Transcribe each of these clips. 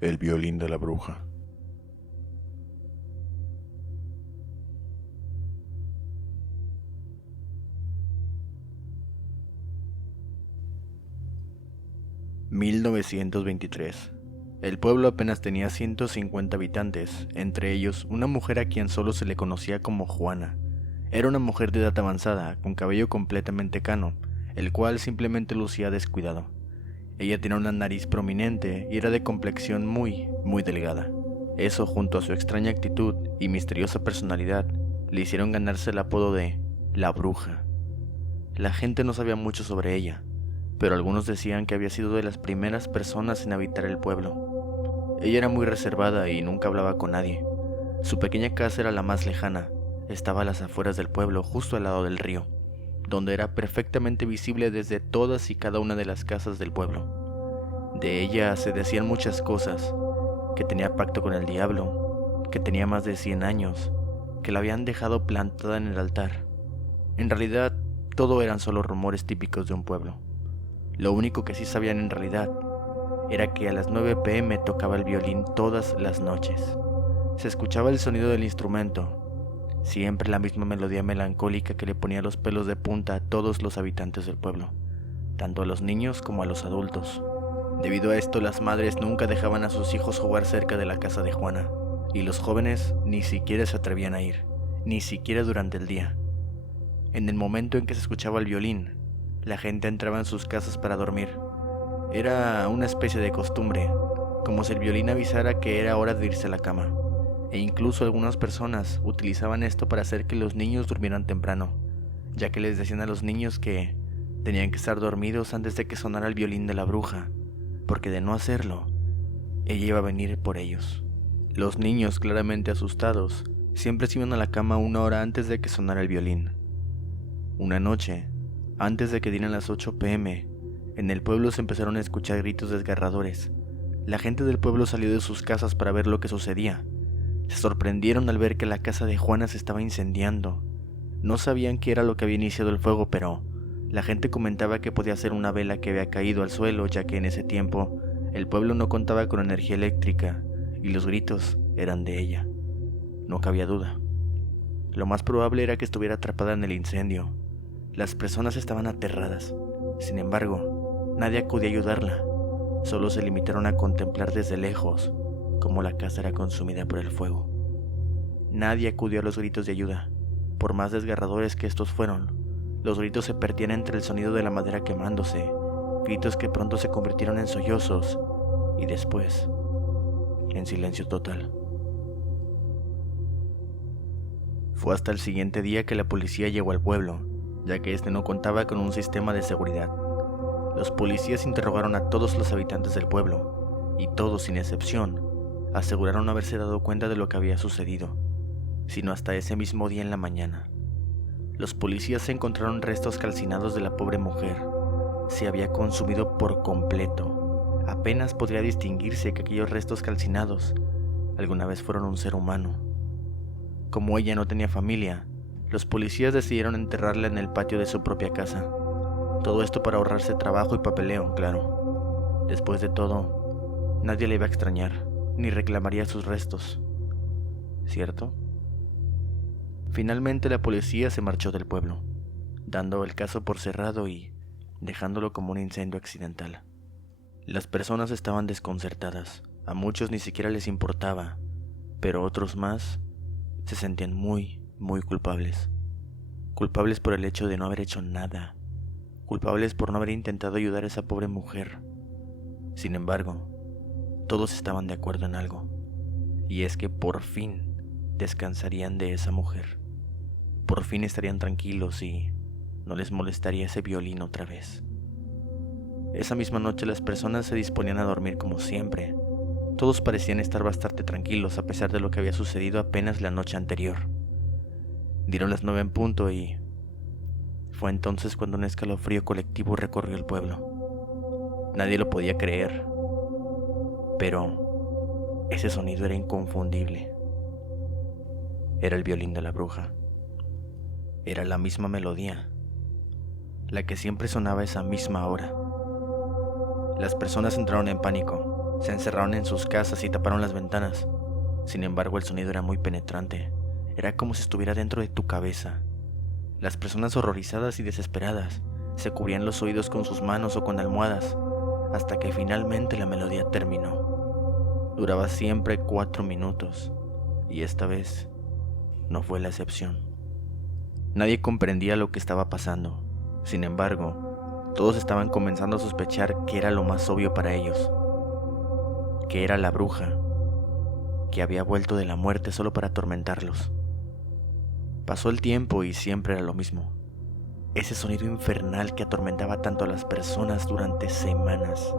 El violín de la bruja. ...1923... El pueblo apenas tenía 150 habitantes, entre ellos una mujer a quien solo se le conocía como Juana. Era una mujer de edad avanzada, con cabello completamente cano, el cual simplemente lucía descuidado. Ella tenía una nariz prominente y era de complexión muy delgada. Eso, junto a su extraña actitud y misteriosa personalidad, le hicieron ganarse el apodo de la bruja. La gente no sabía mucho sobre ella, pero algunos decían que había sido de las primeras personas en habitar el pueblo. Ella era muy reservada y nunca hablaba con nadie. Su pequeña casa era la más lejana, estaba a las afueras del pueblo, justo al lado del río, donde era perfectamente visible desde todas y cada una de las casas del pueblo. De ella se decían muchas cosas, que tenía pacto con el diablo, que tenía más de 100 años, que la habían dejado plantada en el altar. En realidad, todo eran solo rumores típicos de un pueblo. Lo único que sí sabían en realidad era que a las 9 p.m. tocaba el violín todas las noches. Se escuchaba el sonido del instrumento, siempre la misma melodía melancólica que le ponía los pelos de punta a todos los habitantes del pueblo, tanto a los niños como a los adultos. Debido a esto, las madres nunca dejaban a sus hijos jugar cerca de la casa de Juana, y los jóvenes ni siquiera se atrevían a ir, ni siquiera durante el día. En el momento en que se escuchaba el violín, la gente entraba en sus casas para dormir. Era una especie de costumbre, como si el violín avisara que era hora de irse a la cama, e incluso algunas personas utilizaban esto para hacer que los niños durmieran temprano, ya que les decían a los niños que tenían que estar dormidos antes de que sonara el violín de la bruja, porque de no hacerlo, ella iba a venir por ellos. Los niños, claramente asustados, siempre se iban a la cama 1 hora antes de que sonara el violín. Una noche, antes de que dieran las 8 p.m., en el pueblo se empezaron a escuchar gritos desgarradores. La gente del pueblo salió de sus casas para ver lo que sucedía. Se sorprendieron al ver que la casa de Juana se estaba incendiando. No sabían qué era lo que había iniciado el fuego, pero la gente comentaba que podía ser una vela que había caído al suelo, ya que en ese tiempo el pueblo no contaba con energía eléctrica y los gritos eran de ella. No cabía duda. Lo más probable era que estuviera atrapada en el incendio. Las personas estaban aterradas. Sin embargo, nadie acudió a ayudarla. Solo se limitaron a contemplar desde lejos cómo la casa era consumida por el fuego. Nadie acudió a los gritos de ayuda. Por más desgarradores que estos fueron, los gritos se perdían entre el sonido de la madera quemándose, gritos que pronto se convirtieron en sollozos y después en silencio total. Fue hasta el siguiente día que la policía llegó al pueblo, ya que este no contaba con un sistema de seguridad. Los policías interrogaron a todos los habitantes del pueblo, y todos, sin excepción, aseguraron no haberse dado cuenta de lo que había sucedido, sino hasta ese mismo día en la mañana. Los policías encontraron restos calcinados de la pobre mujer. Se había consumido por completo. Apenas podría distinguirse que aquellos restos calcinados alguna vez fueron un ser humano. Como ella no tenía familia, los policías decidieron enterrarla en el patio de su propia casa. Todo esto para ahorrarse trabajo y papeleo, claro. Después de todo, nadie le iba a extrañar, ni reclamaría sus restos, ¿cierto? Finalmente la policía se marchó del pueblo, dando el caso por cerrado y dejándolo como un incendio accidental. Las personas estaban desconcertadas, a muchos ni siquiera les importaba, pero otros más se sentían muy culpables. Culpables por el hecho de no haber hecho nada, culpables por no haber intentado ayudar a esa pobre mujer. Sin embargo, todos estaban de acuerdo en algo, y es que por fin descansarían de esa mujer. Por fin estarían tranquilos y no les molestaría ese violín otra vez. Esa misma noche las personas se disponían a dormir como siempre. Todos parecían estar bastante tranquilos a pesar de lo que había sucedido apenas la noche anterior. Dieron las 9 en punto y fue entonces cuando un escalofrío colectivo recorrió el pueblo. Nadie lo podía creer, pero ese sonido era inconfundible. Era el violín de la bruja. Era la misma melodía, la que siempre sonaba a esa misma hora. Las personas entraron en pánico. Se encerraron en sus casas y taparon las ventanas. Sin embargo, el sonido era muy penetrante. Era como si estuviera dentro de tu cabeza. Las personas horrorizadas y desesperadas se cubrían los oídos con sus manos o con almohadas, hasta que finalmente la melodía terminó. Duraba siempre 4 minutos, y esta vez no fue la excepción. Nadie comprendía lo que estaba pasando. Sin embargo, todos estaban comenzando a sospechar que era lo más obvio para ellos, que era la bruja, que había vuelto de la muerte solo para atormentarlos. Pasó el tiempo y siempre era lo mismo. Ese sonido infernal que atormentaba tanto a las personas durante semanas.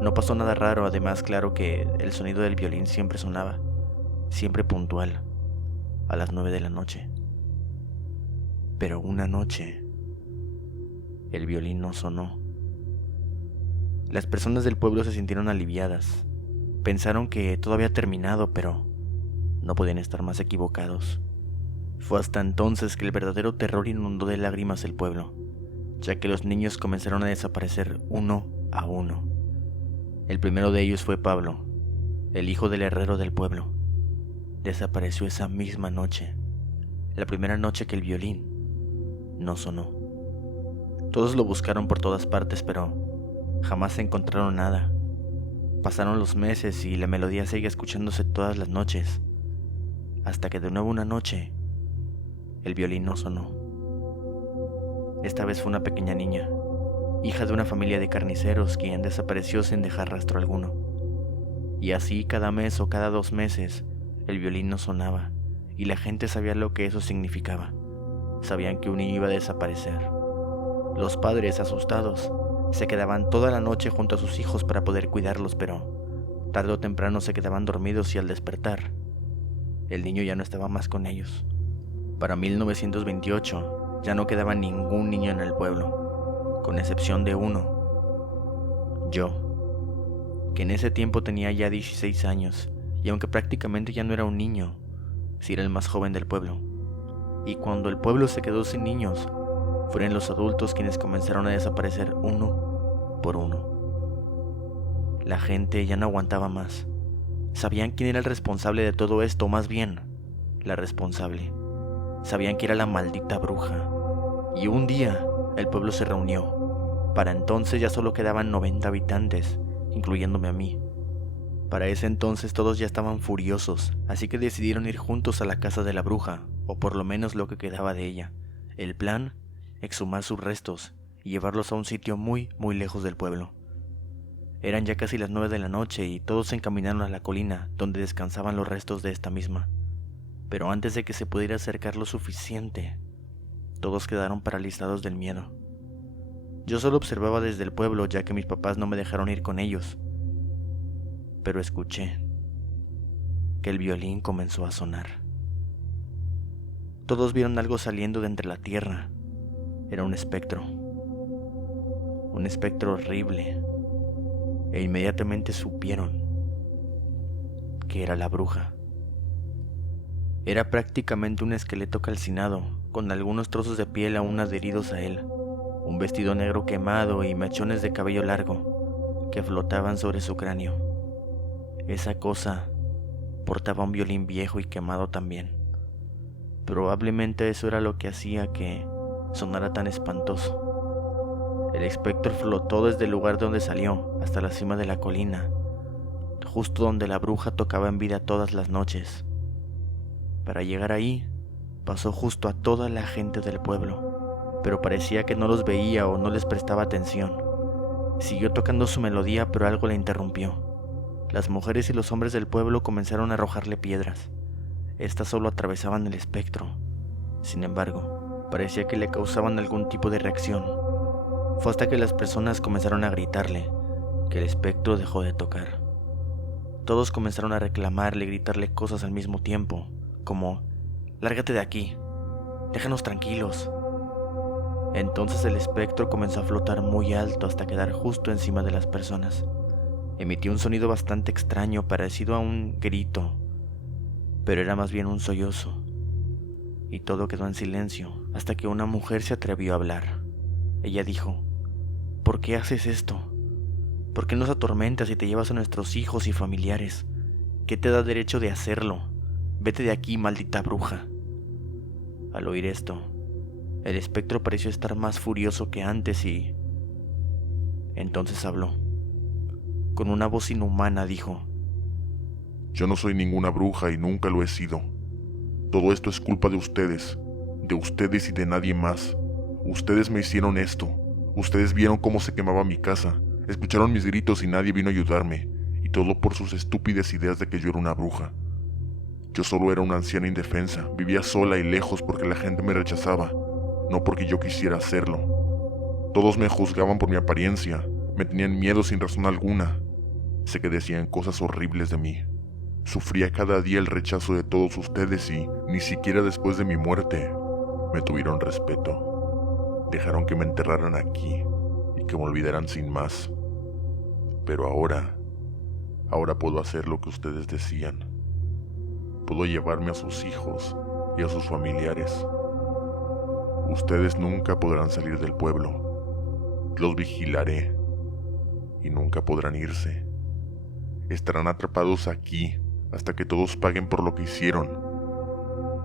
No pasó nada raro, además claro que el sonido del violín siempre sonaba, siempre puntual, a las 9 de la noche. Pero una noche, el violín no sonó. Las personas del pueblo se sintieron aliviadas. Pensaron que todo había terminado, pero no podían estar más equivocados. Fue hasta entonces que el verdadero terror inundó de lágrimas el pueblo, ya que los niños comenzaron a desaparecer uno a uno. El primero de ellos fue Pablo, el hijo del herrero del pueblo. Desapareció esa misma noche, la primera noche que el violín no sonó. Todos lo buscaron por todas partes, pero jamás encontraron nada. Pasaron los meses y la melodía seguía escuchándose todas las noches, hasta que de nuevo una noche, el violín no sonó. Esta vez fue una pequeña niña, hija de una familia de carniceros, quien desapareció sin dejar rastro alguno. Y así cada mes o cada 2 meses, el violín no sonaba, y la gente sabía lo que eso significaba. Sabían que un niño iba a desaparecer. Los padres, asustados, se quedaban toda la noche junto a sus hijos para poder cuidarlos, pero tarde o temprano se quedaban dormidos y al despertar, el niño ya no estaba más con ellos. Para 1928 ya no quedaba ningún niño en el pueblo, con excepción de uno, yo, que en ese tiempo tenía ya 16 años, y aunque prácticamente ya no era un niño, sí era el más joven del pueblo. Y cuando el pueblo se quedó sin niños, fueron los adultos quienes comenzaron a desaparecer uno por uno. La gente ya no aguantaba más. Sabían quién era el responsable de todo esto, o más bien, la responsable. Sabían que era la maldita bruja. Y un día, el pueblo se reunió. Para entonces ya solo quedaban 90 habitantes, incluyéndome a mí. Para ese entonces todos ya estaban furiosos, así que decidieron ir juntos a la casa de la bruja, o por lo menos lo que quedaba de ella. El plan: exhumar sus restos y llevarlos a un sitio muy, muy lejos del pueblo. Eran ya casi las 9 de la noche y todos se encaminaron a la colina donde descansaban los restos de esta misma. Pero antes de que se pudiera acercar lo suficiente, todos quedaron paralizados del miedo. Yo solo observaba desde el pueblo, ya que mis papás no me dejaron ir con ellos. Pero escuché que el violín comenzó a sonar. Todos vieron algo saliendo de entre la tierra. Era un espectro horrible, e inmediatamente supieron que era la bruja. Era prácticamente un esqueleto calcinado, con algunos trozos de piel aún adheridos a él, un vestido negro quemado y mechones de cabello largo que flotaban sobre su cráneo. Esa cosa portaba un violín viejo y quemado también. Probablemente eso era lo que hacía que sonara tan espantoso. El espectro flotó desde el lugar de donde salió hasta la cima de la colina, justo donde la bruja tocaba en vida todas las noches. Para llegar ahí, pasó justo a toda la gente del pueblo, pero parecía que no los veía o no les prestaba atención. Siguió tocando su melodía, pero algo la interrumpió. Las mujeres y los hombres del pueblo comenzaron a arrojarle piedras. Estas solo atravesaban el espectro. Sin embargo, parecía que le causaban algún tipo de reacción. Fue hasta que las personas comenzaron a gritarle que el espectro dejó de tocar. Todos comenzaron a reclamarle y gritarle cosas al mismo tiempo, como: «Lárgate de aquí, déjanos tranquilos». Entonces el espectro comenzó a flotar muy alto hasta quedar justo encima de las personas. Emitió un sonido bastante extraño, parecido a un grito, pero era más bien un sollozo. Y todo quedó en silencio hasta que una mujer se atrevió a hablar. Ella dijo: «¿Por qué haces esto? ¿Por qué nos atormentas y te llevas a nuestros hijos y familiares? ¿Qué te da derecho de hacerlo? Vete de aquí, maldita bruja. Al oír esto, el espectro pareció estar más furioso que antes y entonces habló. Con una voz inhumana dijo: Yo no soy ninguna bruja y nunca lo he sido. Todo esto es culpa de ustedes y de nadie más. Ustedes me hicieron esto. Ustedes vieron cómo se quemaba mi casa, escucharon mis gritos y nadie vino a ayudarme, y todo por sus estúpidas ideas de que yo era una bruja. Yo solo era una anciana indefensa, vivía sola y lejos porque la gente me rechazaba, no porque yo quisiera hacerlo. Todos me juzgaban por mi apariencia, me tenían miedo sin razón alguna. Sé que decían cosas horribles de mí. Sufría cada día el rechazo de todos ustedes y ni siquiera después de mi muerte me tuvieron respeto. Dejaron que me enterraran aquí y que me olvidaran sin más. Pero ahora puedo hacer lo que ustedes decían. Puedo llevarme a sus hijos y a sus familiares. Ustedes nunca podrán salir del pueblo. Los vigilaré y nunca podrán irse. Estarán atrapados aquí hasta que todos paguen por lo que hicieron.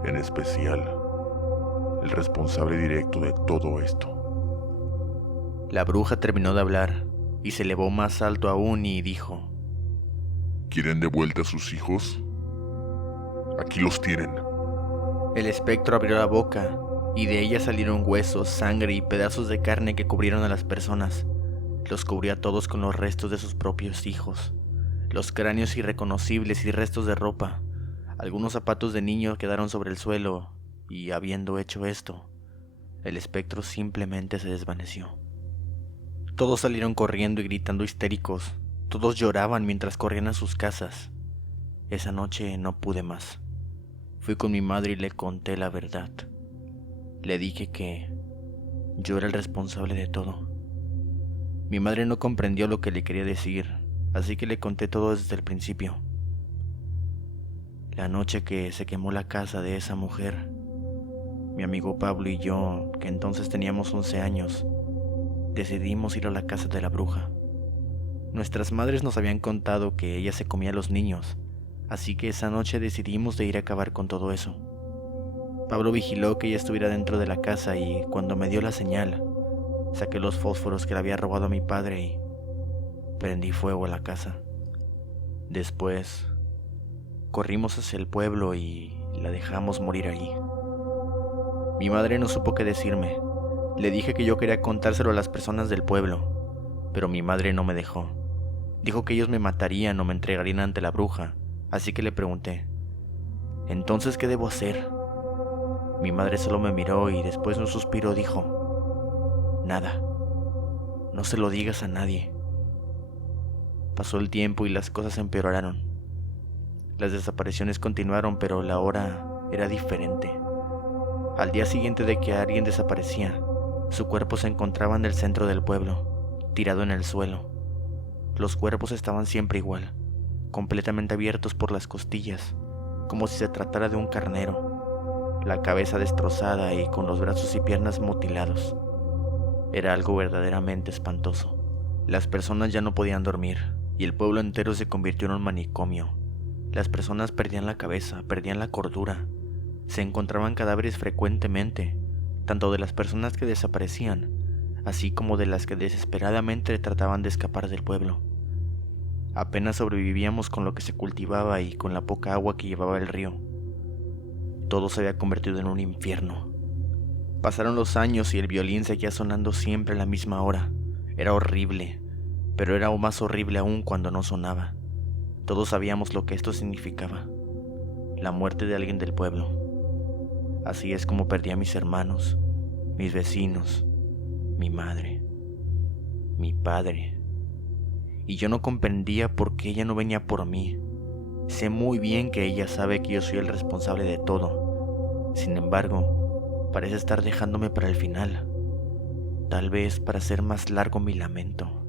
En especial, el responsable directo de todo esto. La bruja terminó de hablar y se elevó más alto aún y dijo: ¿Quieren de vuelta a sus hijos? Aquí los tienen. El espectro abrió la boca y de ella salieron huesos, sangre y pedazos de carne que cubrieron a las personas. Los cubrió a todos con los restos de sus propios hijos. Los cráneos irreconocibles y restos de ropa. Algunos zapatos de niño quedaron sobre el suelo y, habiendo hecho esto, el espectro simplemente se desvaneció. Todos salieron corriendo y gritando histéricos. Todos lloraban mientras corrían a sus casas. Esa noche no pude más. Fui con mi madre y le conté la verdad. Le dije que yo era el responsable de todo. Mi madre no comprendió lo que le quería decir, así que le conté todo desde el principio. La noche que se quemó la casa de esa mujer, mi amigo Pablo y yo, que entonces teníamos 11 años, decidimos ir a la casa de la bruja. Nuestras madres nos habían contado que ella se comía a los niños, así que esa noche decidimos de ir a acabar con todo eso. Pablo vigiló que ella estuviera dentro de la casa y cuando me dio la señal, saqué los fósforos que le había robado a mi padre y prendí fuego a la casa. Después, corrimos hacia el pueblo y la dejamos morir allí. Mi madre no supo qué decirme. Le dije que yo quería contárselo a las personas del pueblo, pero mi madre no me dejó. Dijo que ellos me matarían o me entregarían ante la bruja, así que le pregunté: ¿entonces qué debo hacer? Mi madre solo me miró y después de un suspiro dijo: nada, no se lo digas a nadie. Pasó el tiempo y las cosas empeoraron. Las desapariciones continuaron, pero la hora era diferente. Al día siguiente de que alguien desaparecía, su cuerpo se encontraba en el centro del pueblo, tirado en el suelo. Los cuerpos estaban siempre igual, completamente abiertos por las costillas, como si se tratara de un carnero, la cabeza destrozada y con los brazos y piernas mutilados. Era algo verdaderamente espantoso. Las personas ya no podían dormir, y el pueblo entero se convirtió en un manicomio. Las personas perdían la cabeza, perdían la cordura. Se encontraban cadáveres frecuentemente, tanto de las personas que desaparecían, así como de las que desesperadamente trataban de escapar del pueblo. Apenas sobrevivíamos con lo que se cultivaba y con la poca agua que llevaba el río. Todo se había convertido en un infierno. Pasaron los años y el violín seguía sonando siempre a la misma hora. Era horrible, pero era aún más horrible aún cuando no sonaba. Todos sabíamos lo que esto significaba: la muerte de alguien del pueblo. Así es como perdí a mis hermanos, mis vecinos, mi madre, mi padre. Y yo no comprendía por qué ella no venía por mí. Sé muy bien que ella sabe que yo soy el responsable de todo. Sin embargo, parece estar dejándome para el final. Tal vez para hacer más largo mi lamento.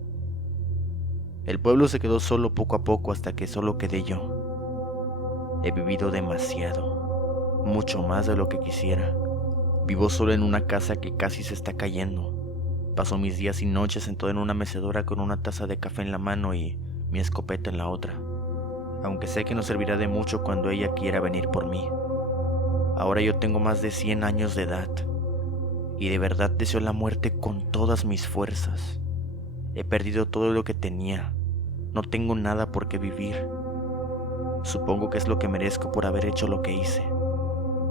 El pueblo se quedó solo poco a poco hasta que solo quedé yo. He vivido demasiado, mucho más de lo que quisiera. Vivo solo en una casa que casi se está cayendo, Paso mis días y noches sentado en una mecedora con una taza de café en la mano y mi escopeta en la otra, aunque sé que no servirá de mucho cuando ella quiera venir por mí. Ahora yo tengo más de 100 años de edad y de verdad deseo la muerte con todas mis fuerzas. He perdido todo lo que tenía, no tengo nada por qué vivir. Supongo que es lo que merezco por haber hecho lo que hice,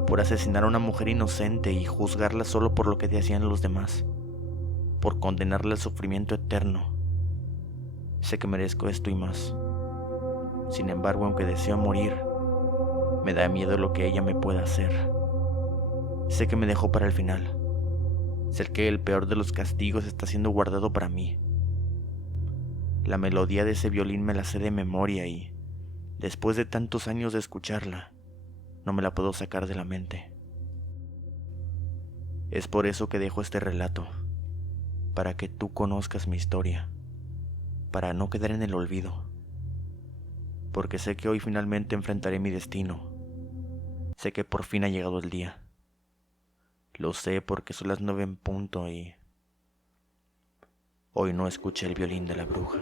por asesinar a una mujer inocente y juzgarla solo por lo que hacían los demás, por condenarla al sufrimiento eterno. Sé que merezco esto y más. Sin embargo, aunque deseo morir, me da miedo lo que ella me pueda hacer. Sé que me dejó para el final. Sé que el peor de los castigos está siendo guardado para mí. La melodía de ese violín me la sé de memoria y, después de tantos años de escucharla, no me la puedo sacar de la mente. Es por eso que dejo este relato, para que tú conozcas mi historia, para no quedar en el olvido, porque sé que hoy finalmente enfrentaré mi destino. Sé que por fin ha llegado el día. Lo sé porque son las 9 en punto y hoy no escuché el violín de la bruja.